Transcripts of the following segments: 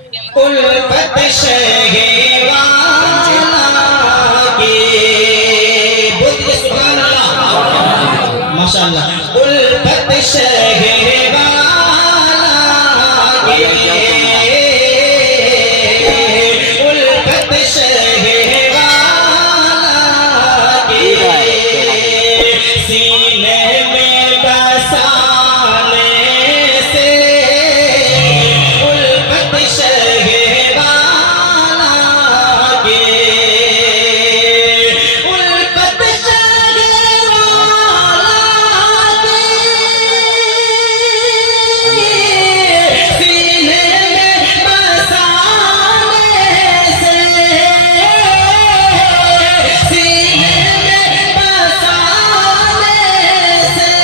उल्फत शहवाला की बोलिए सुभान अल्लाह माशाअल्लाह। उल्फत शहवाला की उल्फत शहवाला की सीने में बसाने से उल्फत शहवाला की उल्फत शहवाला की सीने में बसाने से सीने में बसाने से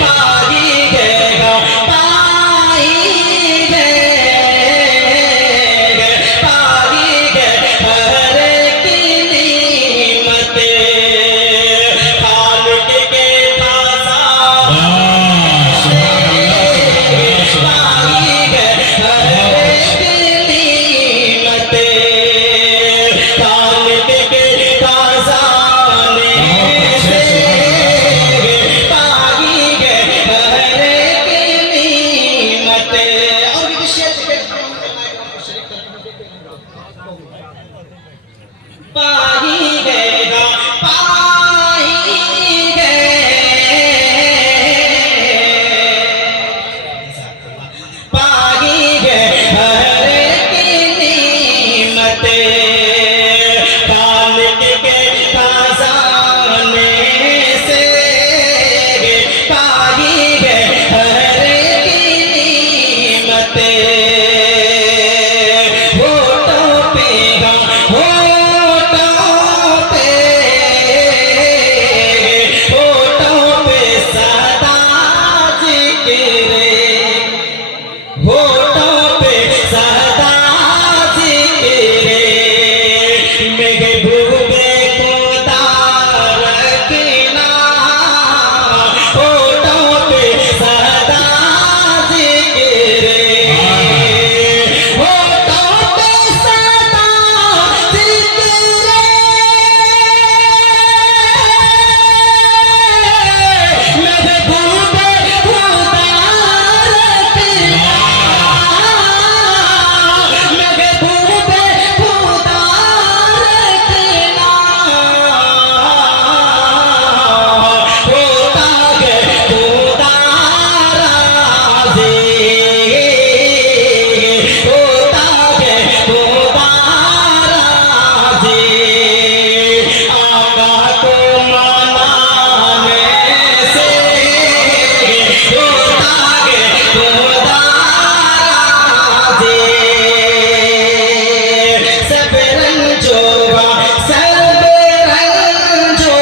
पाई गएगा पाई गए हर की नीमत खालिक के ताज़ा पाई गए हर की नीमत खालिक के ताज़ा से पाई गए हर की नीमत। और भी शेर पाई गएगा पाई गए हर की नीमत खालिक के खजाने से पाई गए हर की नीमत। होठों पे सदा जिक्र होठों पे सदा जिक्र महबूबे खुदा रखना होठों पे सदा जिक्र होठों पे सदा जिक्र महबूबे खुदा रखना महबूबे खुदा रखना होता है खुदा राज़ी होता है खुदा राज़ी आका को मनाने से होता है खुदा राज़ी। सब रंजो सब रंजो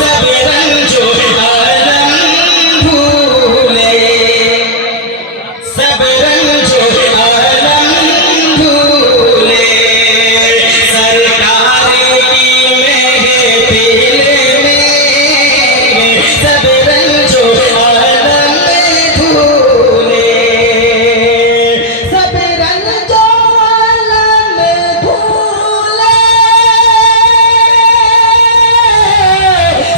सब रंजो अलम भूले सब रंजो अलम भूले सरकार की महफिल में सब रंजो अलम भूले सब रंजो अलम भूले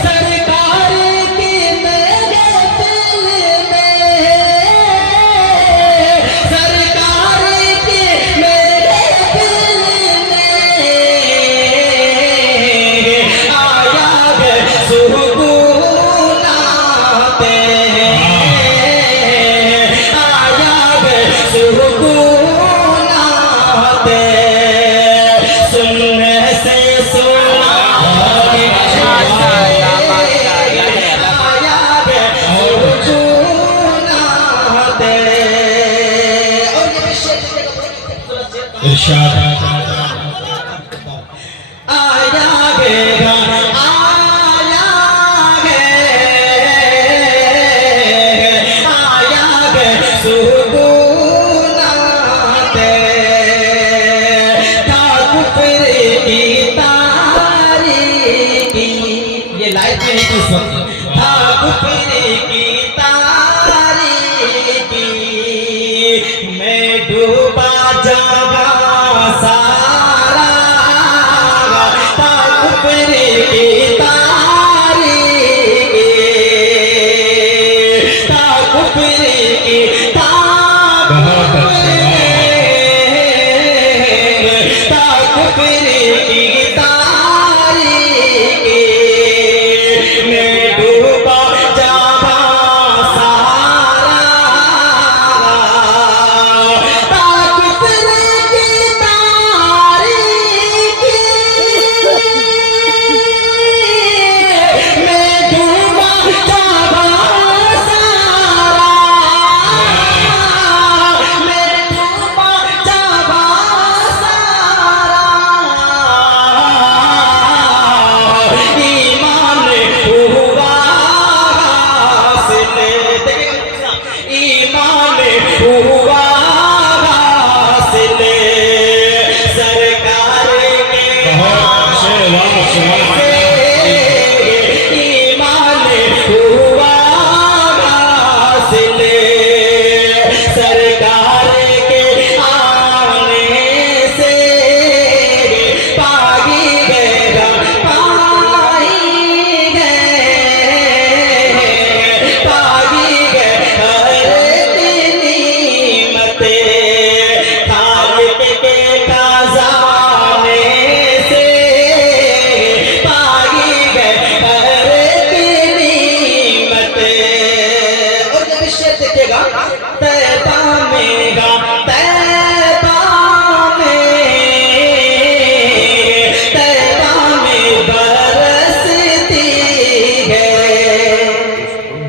सरकार की महफिल में सरकार की महफिल में आया है सुकून आते आया है सुकून आते सुनने से सुना आया है सुकून आते। और ये शेर इरशाद आया गया आया गे सुकून आते था कुफर की तारीकी ये लाइफ में नहीं इस वक्त था कुफर की तारीकी सफर की तारीकी में डूबा जावा सारा ताकत की तारीकी में डूबा जावा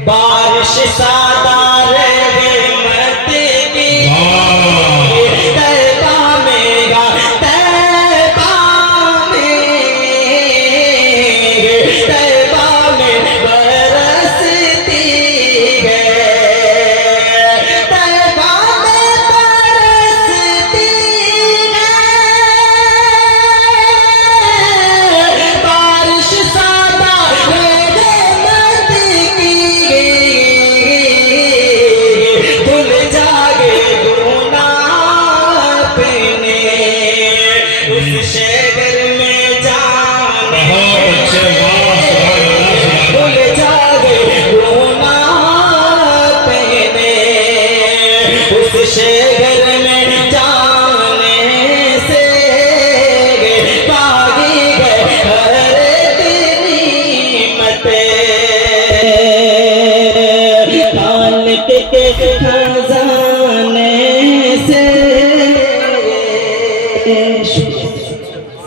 बारिश सादार रहमत की तैबा में बरसती है तैबा में बरसती है बारिश सादार रहमत की धुल जागे गुनाह अपने उस शहर में जाने धुल जागे गुनाह अपने उस शहर में जाने से भागी गए हर नीमतें के खजाने से